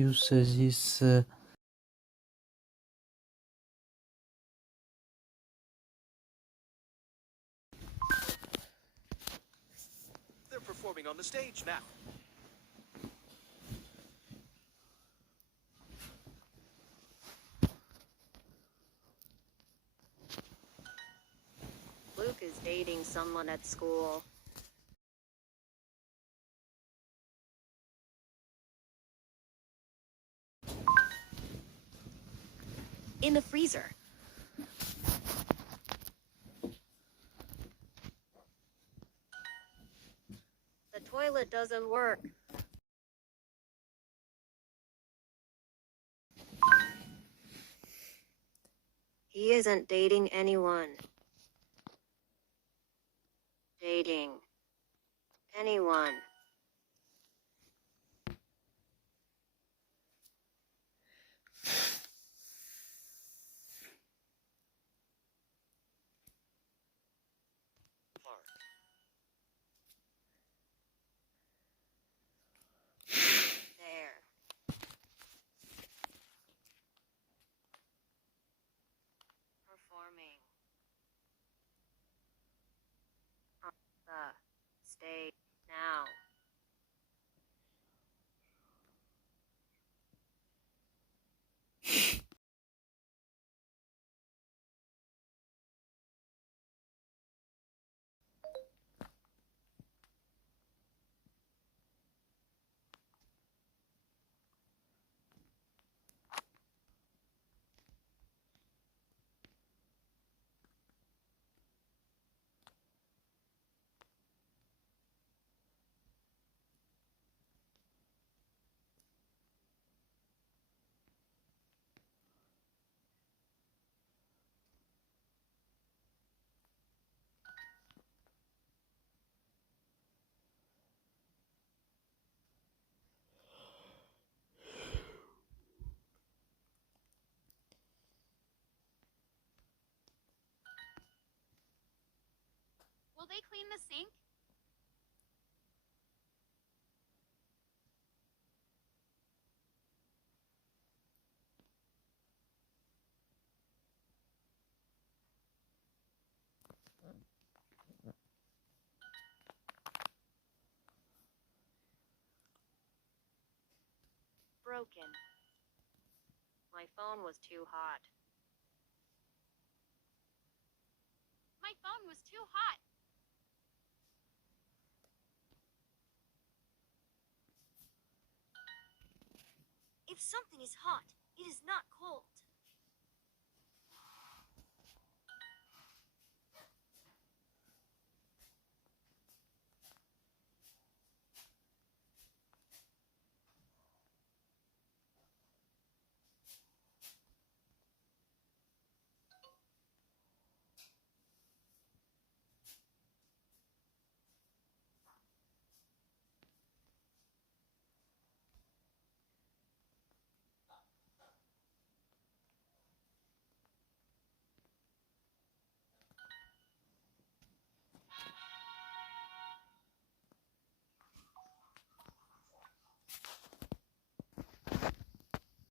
use this They're performing on the stage now. Luke is dating someone at school. In the freezer. The toilet doesn't work. He isn't dating anyone. Dating anyone. Park. There. Performing. On the stage now. Will they clean the sink? Broken. My phone was too hot. My phone was too hot. If something is hot, it is not cold.